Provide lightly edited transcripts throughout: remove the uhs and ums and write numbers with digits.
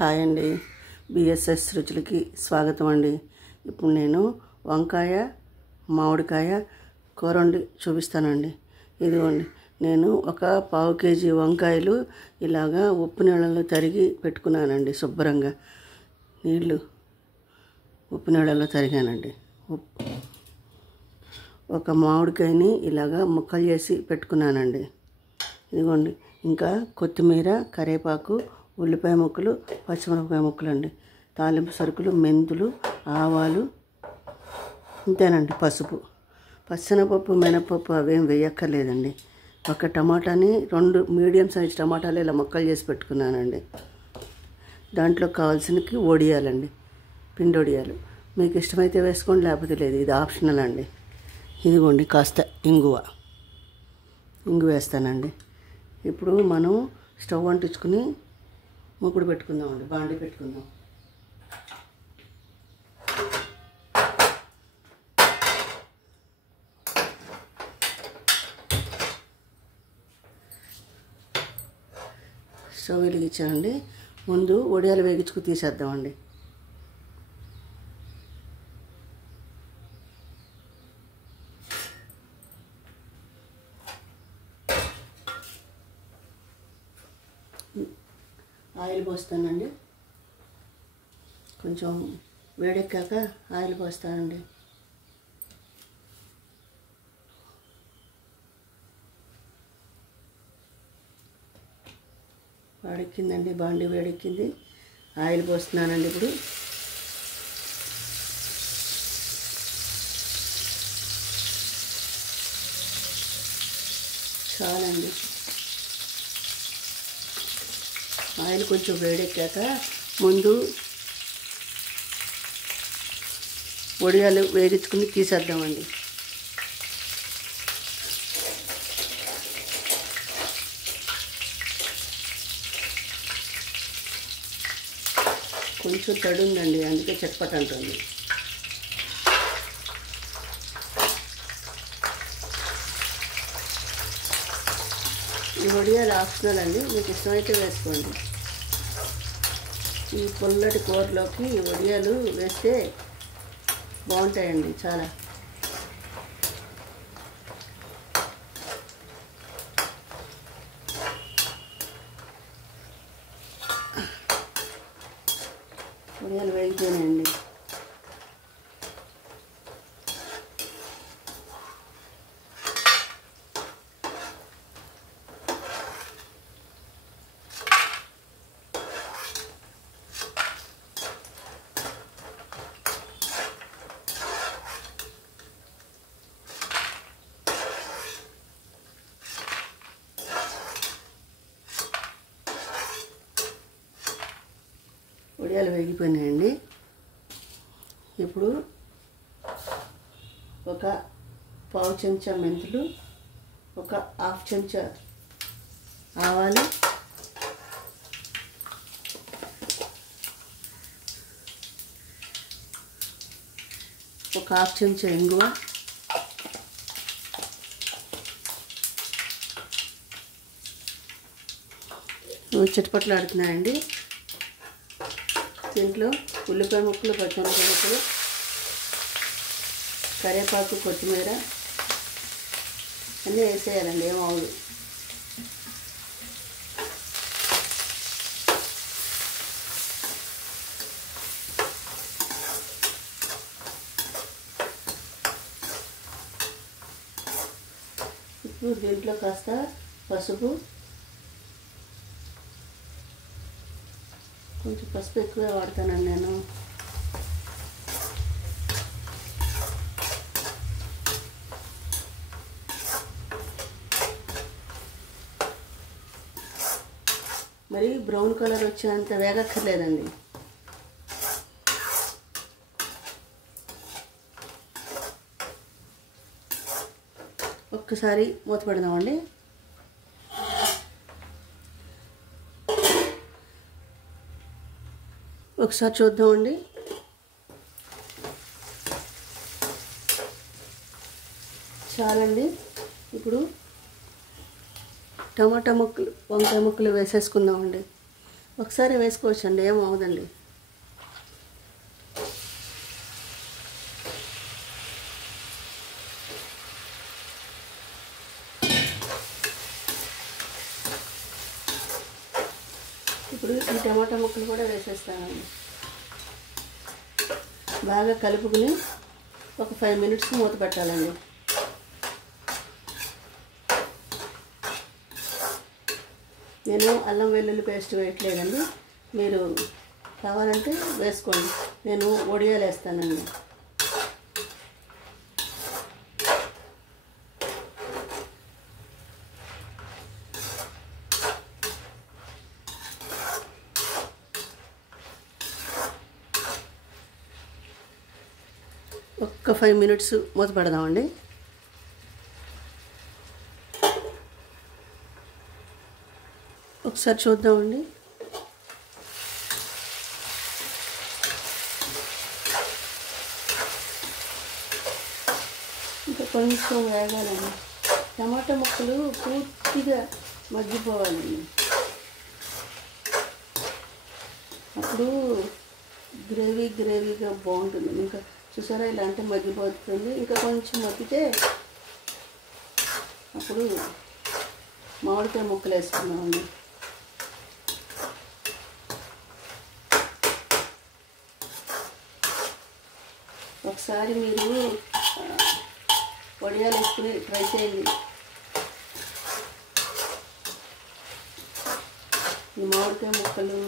Hi అండి. BSS రుచులకి స్వాగతం అండి. ఇప్పుడు నేను వంకాయ మామిడికాయ కూర వండి చూపిస్తానండి. ఇదిగోండి, నేను ఒక పావు కేజీ వంకాయలు ఇలాగా ఉప్పు నీళ్ళలో తరిగి పెట్టుకున్నానండి. శుభ్రంగా ఉప్పు నీళ్ళలో తరిగానండి. ఒక మామిడికాయని ఇలాగా ముక్కలు చేసి పెట్టుకున్నానండి. ఇదిగోండి, ఇంకా కొత్తిమీర, కరివేపాకు, ఉల్లిపాయ ముక్కలు, పచ్చిమిరపకాయ ముక్కలు అండి, తాలింపు సరుకులు, మెంతులు, ఆవాలు, ఇంతేనండి. పసుపు, పచ్చనపప్పు, మినపప్పు అవేం వేయక్కర్లేదండి. ఒక టమాటాని 2 మీడియం సైజ్ టమాటాలు ఇలా ముక్కలు చేసి పెట్టుకున్నానండి. దాంట్లో కావాల్సినకి వడియాలండి, పిండి వడియాలు. మీకు ఇష్టమైతే వేసుకోండి, లేకపోతే లేదు, ఇది ఆప్షనల్ అండి. ఇదిగోండి, కాస్త ఇంగువ వేస్తానండి. ఇప్పుడు మనం స్టవ్ అంటించుకుని మూకుడు పెట్టుకుందామండి, బాండి పెట్టుకుందాం. స్టవ్ వెలిగించామండి. ముందు వడియాలు వేగించుకు తీసేద్దామండి. ఆయిల్ పోస్తానండి. కొంచెం వేడెక్కాక ఆయిల్ పోస్తానండి. వేడెక్కిందండి, బాండి వేడెక్కింది. ఆయిల్ పోస్తున్నానండి. ఇప్పుడు చాలండి. ఆయిల్ కొంచెం వేడెక్కాక ముందు వడియాలు వేగించుకుని తీసేద్దామండి. కొంచెం తడి ఉందండి, అందుకే చట్పట్ అంటుంది. ఈ వడియాలు ఆప్షనల్ అండి, మీకు ఇష్టమైతే వేసుకోండి. ఈ పుల్లటి కూరలోకి వడియాలు వేస్తే బాగుంటాయండి చాలా. వడియాలు వేగిపోయినాయండి. వడియాలు వేగిపోయినాయండి. ఇప్పుడు ఒక పావు చెంచా మెంతులు, ఒక హాఫ్ చెంచా ఆవాలు, ఒక హాఫ్ చెంచా ఇంగువ, చిటపట్లు ఆడుతున్నాయండి. దీంట్లో ఉల్లిపాయ ముక్కలు, పచ్చిమిరపకాయ ముక్కలు, కరివేపాకు, కొత్తిమీర అన్నీ వేసేయాలండి, ఏమవుదు. ఇప్పుడు దీంట్లో కాస్త పసుపు, కొంచెం పసుపు ఎక్కువే వాడతానండి నేను. మరి బ్రౌన్ కలర్ వచ్చేంత వేగక్కర్లేదండి. ఒక్కసారి మూత పెడదామండి. ఒకసారి చూద్దామండి. చాలండి. ఇప్పుడు టమాటా ముక్కలు, వంకాయ ముక్కలు వేసేసుకుందామండి. ఒకసారి వేసుకోవచ్చండి, ఏం అవ్వదండి. ఇప్పుడు ఈ టమాటా ముక్కలు కూడా వేసేస్తానండి. బాగా కలుపుకుని ఒక 5 మినిట్స్ మూత పెట్టాలండి. నేను అల్లం వెల్లుల్లి పేస్ట్ వేయట్లేదండి, మీరు కావాలంటే వేసుకోండి. నేను వడియాలు వేస్తానండి. ఒక్క 5 మినిట్స్ మూత పెడదామండి. ఒకసారి చూద్దామండి. ఇంకా కొంచెం వేగాలండి. టమాటా ముక్కలు పూర్తిగా మగ్గిపోవాలండి. అప్పుడు గ్రేవీగా బాగుంటుంది. ఇంకా చూసారా, ఇలా అంటే మగ్గిపోతుంది. ఇంకా కొంచెం మగ్గితే అప్పుడు మామిడికాయ ముక్కలు వేసుకున్నామండి. ఒకసారి మీరు వడియాలు వేసుకుని ట్రై చేయండి. ఈ మామిడికాయ ముక్కలు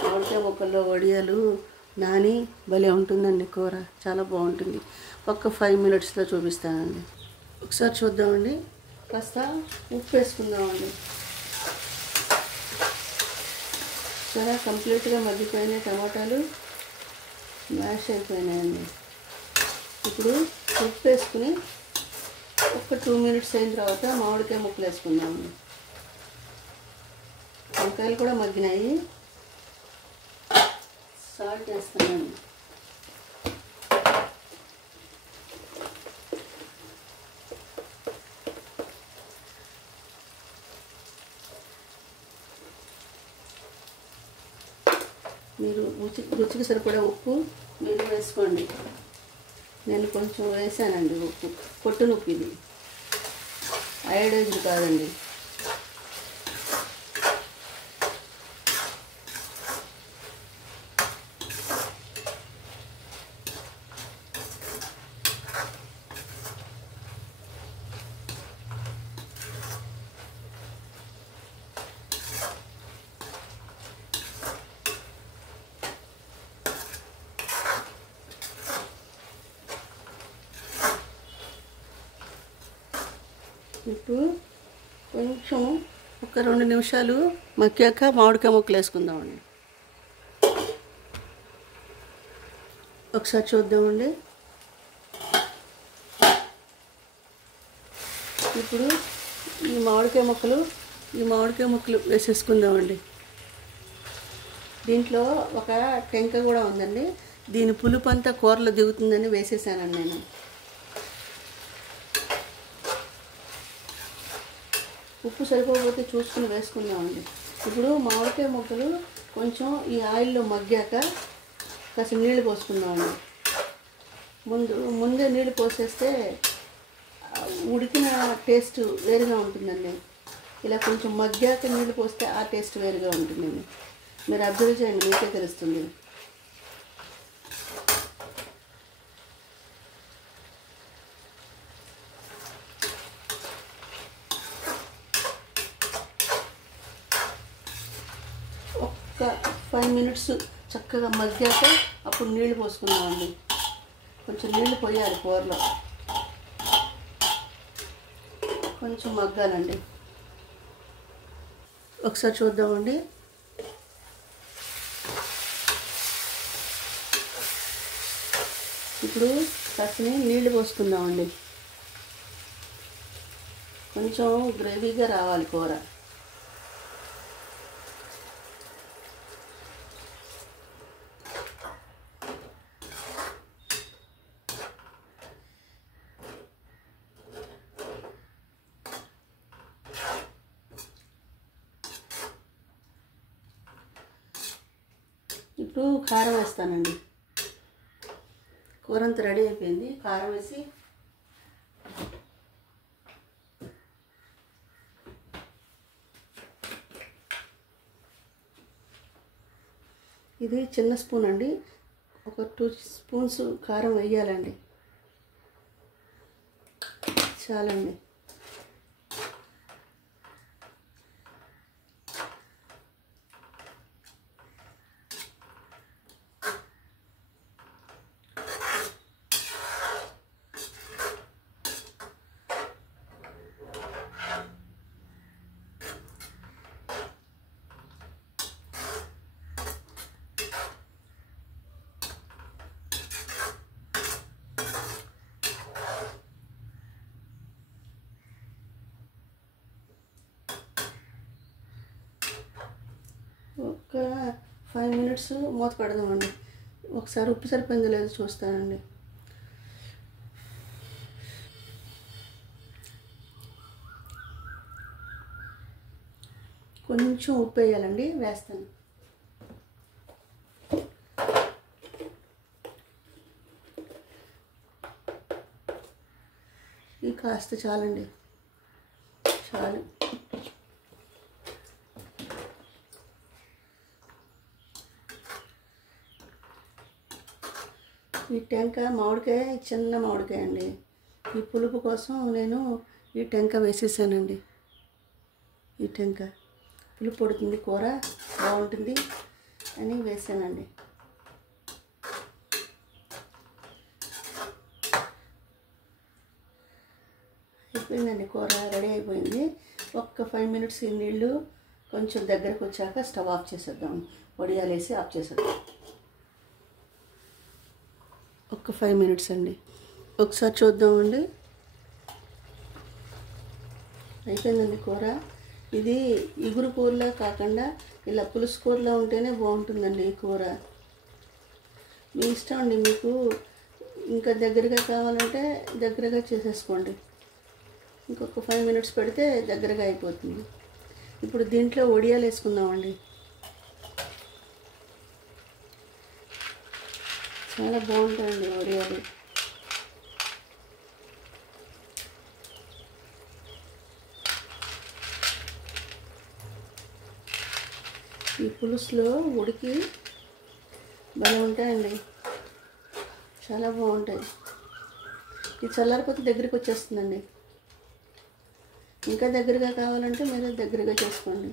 మామిడికాయ ముక్కల్లో వడియాలు నాని భలే ఉంటుందండి. కూర చాలా బాగుంటుంది. ఒక్క 5 మినిట్స్లో చూపిస్తానండి. ఒకసారి చూద్దామండి. కాస్త ఉప్పు వేసుకుందామండి. చాలా కంప్లీట్గా మగ్గిపోయినాయి, టమాటాలు మ్యాష్ అయిపోయినాయండి. ఇప్పుడు ఉప్పు వేసుకుని ఒక 2 మినిట్స్ అయిన తర్వాత మామిడికాయ ముక్కలు వేసుకుందామండి. వంకాయలు కూడా మగ్గినాయి. సాల్ట్ వేస్తానండి. మీరు రుచికి సరిపడా ఉప్పు మీరు వేసుకోండి. నేను కొంచెం వేసానండి ఉప్పు. పొట్టును ఉప్పు, ఇది అయోడైజ్డ్ కాదండి. ఇప్పుడు కొంచెం ఒక 2 నిమిషాలు మగ్గాక మామిడికాయ ముక్కలు వేసుకుందామండి. ఒకసారి చూద్దామండి. ఇప్పుడు ఈ మామిడికాయ ముక్కలు వేసేసుకుందామండి. దీంట్లో ఒక టెంక కూడా ఉందండి. దీని పులుపు అంతా కూరలో దిగుతుందని వేసేసానండి నేను. ఉప్పు సరిపోకపోతే చూసుకుని వేసుకుందామండి. ఇప్పుడు మామిడికాయ ముక్కలు కొంచెం ఈ ఆయిల్లో మగ్గాక కాస్త నీళ్ళు పోసుకుందామండి. ముందే నీళ్ళు పోసేస్తే ఉడికిన టేస్ట్ వేరుగా ఉంటుందండి. ఇలా కొంచెం మగ్గాక నీళ్ళు పోస్తే ఆ టేస్ట్ వేరుగా ఉంటుందండి. మీరు అబ్జర్వ్ చేయండి, మీకే తెలుస్తుంది. ఒక్క 5 మినిట్స్ చక్కగా మగ్గాక అప్పుడు నీళ్ళు పోసుకుందామండి. కొంచెం నీళ్ళు పోయాలి కూరలో, కొంచెం మగ్గాలండి. ఒకసారి చూద్దామండి. ఇప్పుడు కాస్త నీళ్ళు పోసుకుందామండి. కొంచెం గ్రేవీగా రావాలి కూర. ఇప్పుడు కారం వేస్తానండి. కూర అంతా రెడీ అయిపోయింది. కారం వేసి ఇది చిన్న స్పూన్ అండి, ఒక 2 స్పూన్స్ కారం వేయాలండి, చాలండి. ఒక 5 మినిట్స్ మూత పెడదామండి. ఒకసారి ఉప్పు సరిపోయిందో లేదో చూస్తానండి. కొంచెం ఉప్పు వేయాలండి, వేస్తాను. ఇది కాస్త చాలండి, చాలు. ఈ టెంకాయ మామిడికాయ చిన్న మామిడికాయ అండి. ఈ పులుపు కోసం నేను ఈ టెంకాయ వేసేసానండి. ఈ టెంకాయ పులుపు పడుతుంది, కూర బాగుంటుంది అని వేసానండి. అయిపోయిందండి, కూర రెడీ అయిపోయింది. ఒక్క 5 మినిట్స్ ఈ నీళ్ళు కొంచెం దగ్గరకు వచ్చాక స్టవ్ ఆఫ్ చేసేద్దాం. వడియాలు వేసి ఆఫ్ చేసేద్దాం. ఒక్క 5 మినిట్స్ అండి, ఒకసారి చూద్దామండి. అయిపోయిందండి కూర. ఇది ఇగురు కూరలా కాకుండా ఇలా పులుసు కూరలా ఉంటేనే బాగుంటుందండి ఈ కూర. మీ ఇష్టం అండి, మీకు ఇంకా దగ్గరగా కావాలంటే దగ్గరగా చేసేసుకోండి. ఇంకొక 5 మినిట్స్ పెడితే దగ్గరగా అయిపోతుంది. ఇప్పుడు దీంట్లో వడియాలు వేసుకుందామండి. చాలా బాగుంటాయండి వడియాలు. ఈ పులుసులో ఉడికి భలే ఉంటాయండి, చాలా బాగుంటాయి. ఇది చల్లారిపోతే దగ్గరికి వచ్చేస్తుందండి. ఇంకా దగ్గరగా కావాలంటే మీరు దగ్గరగా చేసుకోండి.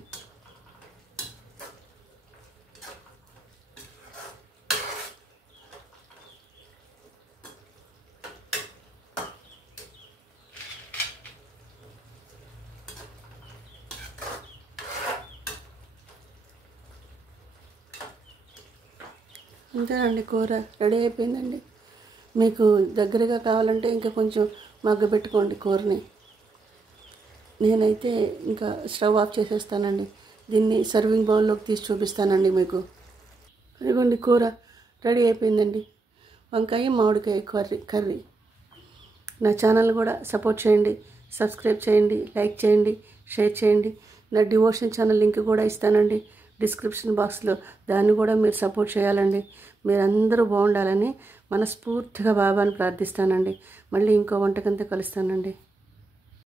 అంతేనండి, కూర రెడీ అయిపోయిందండి. మీకు దగ్గరగా కావాలంటే ఇంకా కొంచెం మగ్గబెట్టుకోండి కూరని. నేనైతే ఇంకా స్టవ్ ఆఫ్ చేసేస్తానండి. దీన్ని సర్వింగ్ బౌల్లోకి తీసి చూపిస్తానండి మీకు. ఇదిగోండి కూర రెడీ అయిపోయిందండి. వంకాయ మామిడికాయ కర్రీ. నా ఛానల్ కూడా సపోర్ట్ చేయండి, సబ్స్క్రైబ్ చేయండి, లైక్ చేయండి, షేర్ చేయండి. నా డివోషన్ ఛానల్ లింక్ కూడా ఇస్తానండి డిస్క్రిప్షన్ బాక్స్లో. దాన్ని కూడా మీరు సపోర్ట్ చేయాలండి. మీరందరూ బాగుండాలని మనస్ఫూర్తిగా బాబాని ప్రార్థిస్తానండి. మళ్ళీ ఇంకో వంటకంతో కలుస్తానండి.